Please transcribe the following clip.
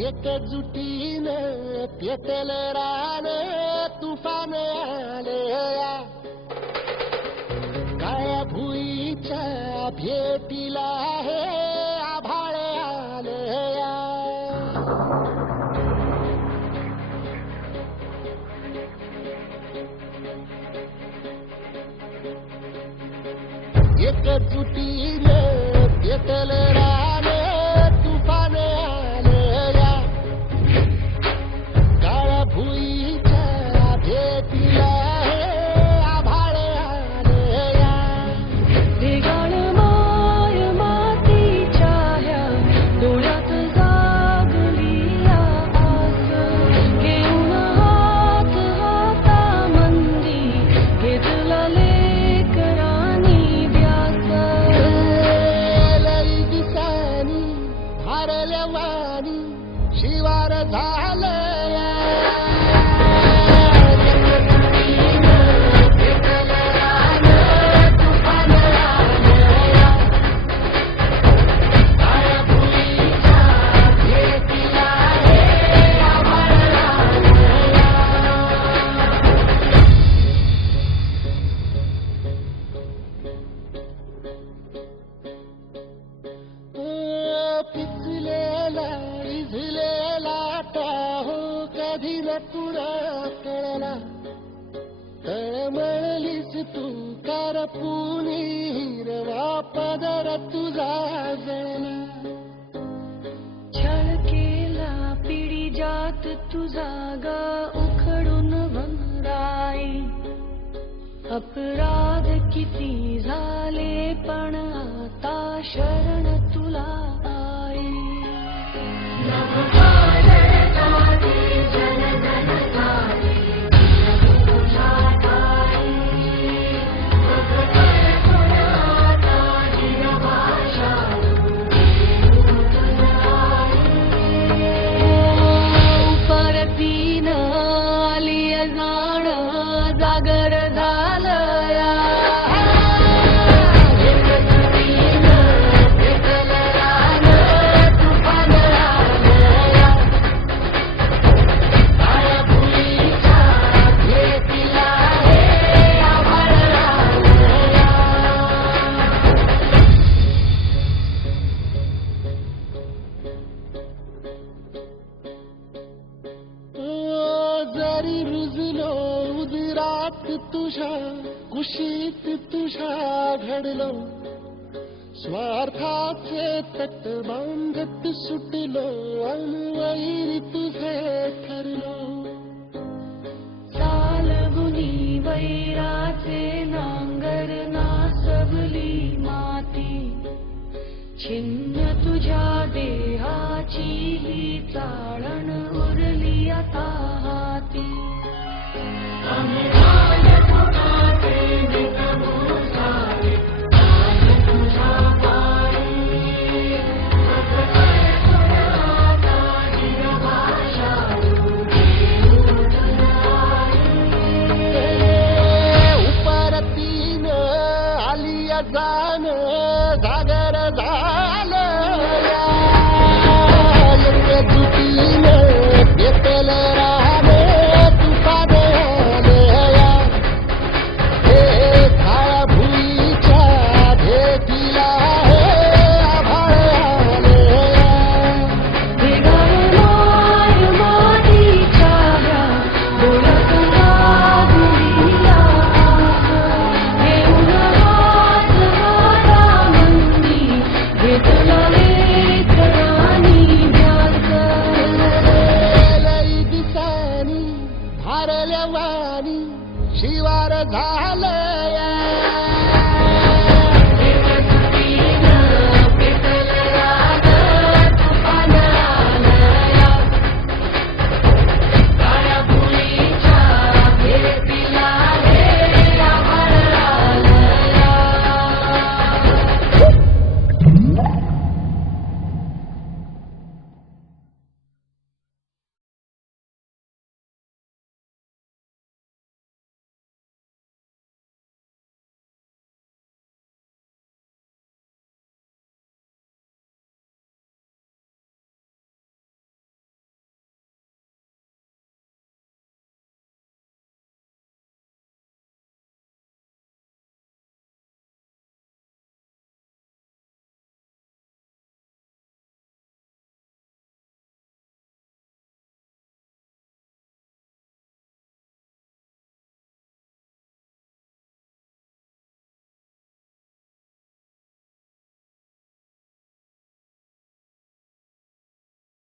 एकजुटीनं petal रान, तुफान आले या। काळ्या भुईच्या भेटीला हे, आभाळ आले या। एकजुटीनं पेटल रान तुफान तुला तू करपुनी हिरवा पदर तुझा जळला छळ केला पिढी जात तुझा ग उखडून भंगाई अपराध किती झाले पण आता, शरण तुला blogger उदरात तुझ्या कुशीत तुझ्या घडलो. स्वार्थाचे तट बांधत सुटलो अनवैरी तुझे ठरलो. चाल सालगुनी वैराचे नांगर नासवली माती. छिन्न तुझ्या देहाची ही चाळण उरली आता हाती. सगर Holy